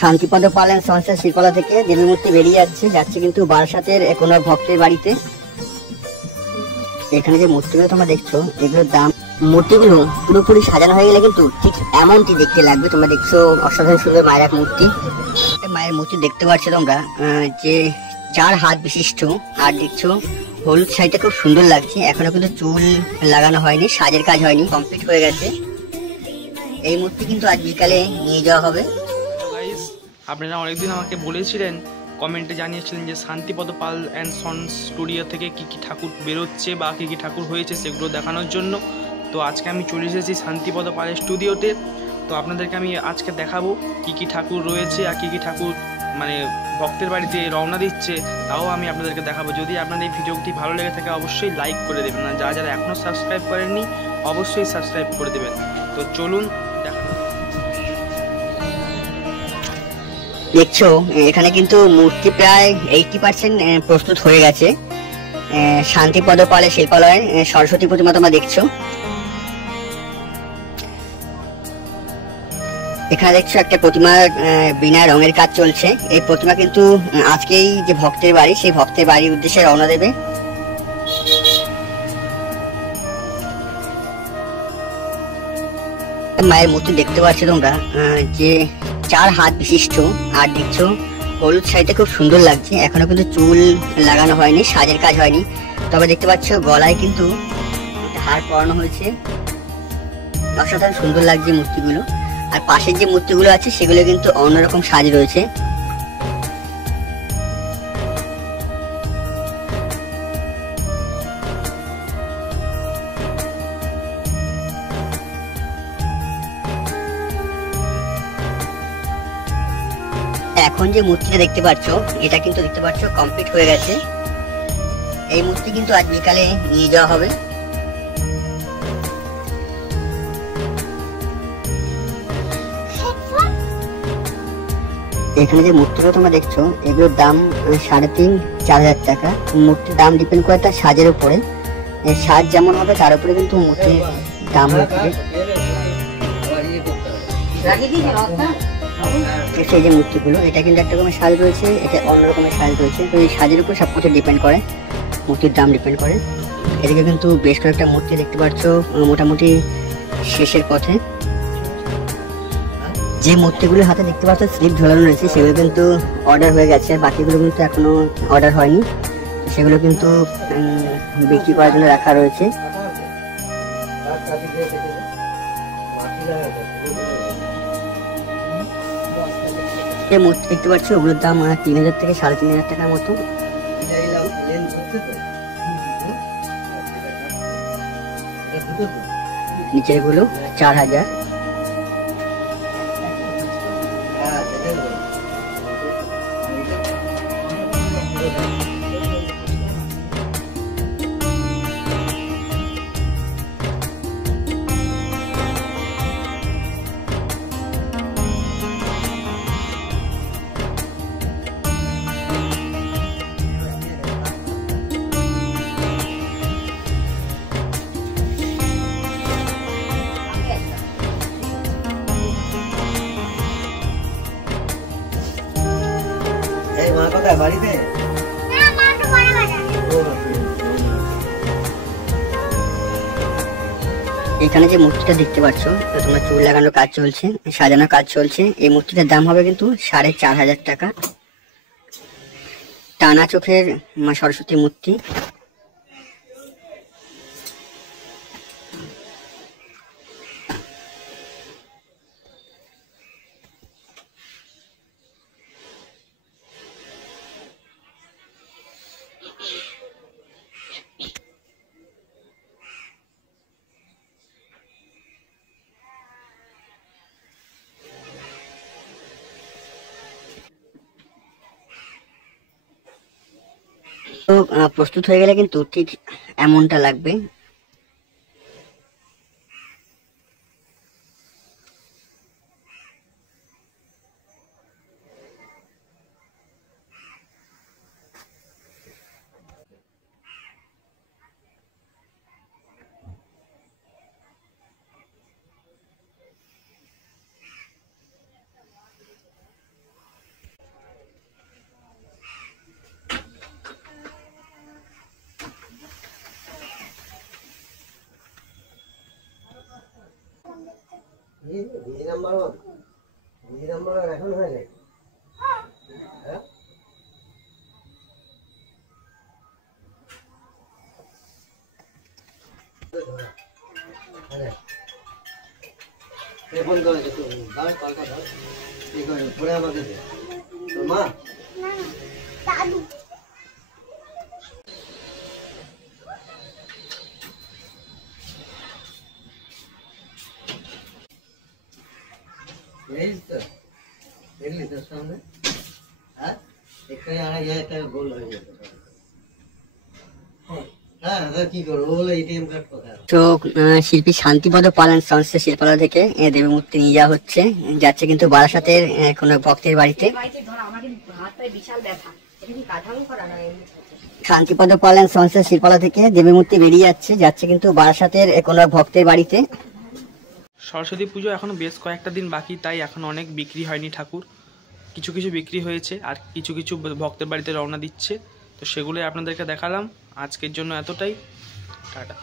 শান্তিপদ পাল and সন্সের শিল্পকলা থেকে দেবী মূর্তি বেরিয়ে যাচ্ছে কিন্তু বারাসাতের কোনো ভক্তের বাড়িতে। এখানে যে মূর্তিগুলো তোমরা দেখছো এগুলোর দাম, মূর্তিগুলো পুরোপুরি সাজানো হয়ে গেলে কিন্তু ঠিক এমনটি দেখতে লাগবে। তোমরা দেখছো অসাধারণ সুন্দর মায়ের এক মূর্তি। মায়ের মূর্তি দেখতে পাচ্ছ তোমরা যে 4 হাত বিশিষ্ট। আর দেখছো হলুদ শাড়িটা খুব সুন্দর লাগছে। এখনো কিন্তু চুল লাগানো হয়নি, সাজের কাজ হয়নি, কমপ্লিট হয়ে গেছে। এই মূর্তি কিন্তু আজ বিকালে নিয়ে যাওয়া হবে। আপনারা অনেকদিন আমাকে বলেছিলেন, কমেন্টে জানিয়েছিলেন যে শান্তিপদ পাল অ্যান্ড সন্স স্টুডিও থেকে কি কি ঠাকুর বেরোচ্ছে বা কি কি ঠাকুর হয়েছে সেগুলো দেখানোর জন্য। তো আজকে আমি চলে এসেছি শান্তিপদ পালের স্টুডিওতে। তো আপনাদেরকে আমি আজকে দেখাবো কি কি ঠাকুর রয়েছে আর কি কি ঠাকুর মানে ভক্তের বাড়িতে রওনা দিচ্ছে, তাও আমি আপনাদেরকে দেখাবো। যদি আপনার এই ভিডিওটি ভালো লেগে থাকে অবশ্যই লাইক করে দেবেন, আর যারা যারা এখনও সাবস্ক্রাইব করেননি অবশ্যই সাবস্ক্রাইব করে দেবেন। তো চলুন দেখা। দেখছো এখানে কিন্তু মূর্তি প্রায় 80% প্রস্তুত হয়ে গেছে। শান্তিপদ পালের শিল্পালয়ে সরস্বতী প্রতিমা তোমরা দেখছো। এখানে দেখছো একটা প্রতিমা বিনা রঙের কাজ চলছে। এই প্রতিমা কিন্তু আজকেই যে ভক্তের বাড়ি সেই ভক্তের বাড়ির উদ্দেশ্যে রওনা দেবে। মায়ের মূর্তি দেখতে পাচ্ছ তোমরা যে 4 হাত বিশিষ্ট। আর দেখছো হলুদ শাড়িটা খুব সুন্দর লাগছে। এখনো কিন্তু চুল লাগানো হয়নি, সাজের কাজ হয়নি। তবে দেখতে পাচ্ছ গলায় কিন্তু হার পরানো হয়েছে। অসাধারণ সুন্দর লাগছে মূর্তিগুলো। আর পাশের যে মূর্তিগুলো আছে সেগুলো কিন্তু অন্যরকম সাজ রয়েছে। এখন যে মূর্তিটা দেখতে পাচ্ছ এটা কিন্তু দেখতে পাচ্ছ কমপ্লিট হয়ে গেছে। এই মূর্তি কিন্তু আজ বিকালে নিয়ে যাওয়া হবে। এখানে যে মূর্তিগুলো তোমরা দেখছো এগুলোর দাম 3,500-4 হাজার টাকা। মূর্তির দাম ডিপেন্ড করে তার সাজের উপরে। সাজ যেমন হবে তার উপরে কিন্তু মূর্তির দাম হবে। সেই যে মূর্তিগুলো এটা কিন্তু একটা রকমের সাজ রয়েছে, এটা অন্য রকমের সাজ রয়েছে। তো এই সাজের উপর সবকিছু ডিপেন্ড করে, মূর্তির দাম ডিপেন্ড করে। এদিকে কিন্তু বেশ কয়েকটা মূর্তি দেখতে পাচ্ছ মোটামুটি শেষের পথে। যে মূর্তিগুলো হাতে দেখতে পাচ্ছ স্লিপ ঝোলানো রয়েছে সেগুলো কিন্তু অর্ডার হয়ে গেছে, বাকিগুলো কিন্তু এখনো অর্ডার হয়নি। সেগুলো কিন্তু বিক্রি করার জন্য রাখা রয়েছে। যে মূর্তি দেখতে পাচ্ছ ওগুলোর দাম 3,000 থেকে 3,500 টাকার মতো। নিচের গুলো 4,000। এখানে যে মূর্তিটা দেখতে পাচ্ছ তোমরা চুল লাগানোর কাজ চলছে, সাজানোর কাজ চলছে। এই মূর্তিটার দাম হবে কিন্তু 4,500 টাকা। টানা চোখের মা সরস্বতী মূর্তি। তো প্রস্তুত হয়ে গেলে কিন্তু ঠিক এমনটা লাগবে। ফোন করেছে তো দাঁড় কলটা ধর এই করে পরে আমাকে দে তোর মা এই তো দেখলি তোর সামনে হ্যাঁ এখানে আনা যায় একটা গোল হয়ে যেতে পারে হ্যাঁ কি করবো বলে এটিএম কার্ড কোথায় তো শিল্পী শান্তিপদ পাল অ্যান্ড সন্সের শিল্পালয় থেকে দেবী মূর্তি নিয়ে যাওয়া হচ্ছে, যাচ্ছে কিন্তু বারাসাতের কোনো ভক্তের বাড়িতে। শান্তিপদ পাল অ্যান্ড সন্সের শিল্পালয় থেকে দেবী মূর্তি বেরিয়ে যাচ্ছে, যাচ্ছে কিন্তু বারাসাতের কোনো ভক্তের বাড়িতে। সরস্বতী পুজো এখনও বেশ কয়েকটা দিন বাকি, তাই এখন অনেক বিক্রি হয়নি ঠাকুর। কিছু কিছু বিক্রি হয়েছে আর কিছু কিছু ভক্তের বাড়িতে রওনা দিচ্ছে, তো সেগুলোই আপনাদেরকে দেখালাম। আজকের জন্য এতটাই, টাটা।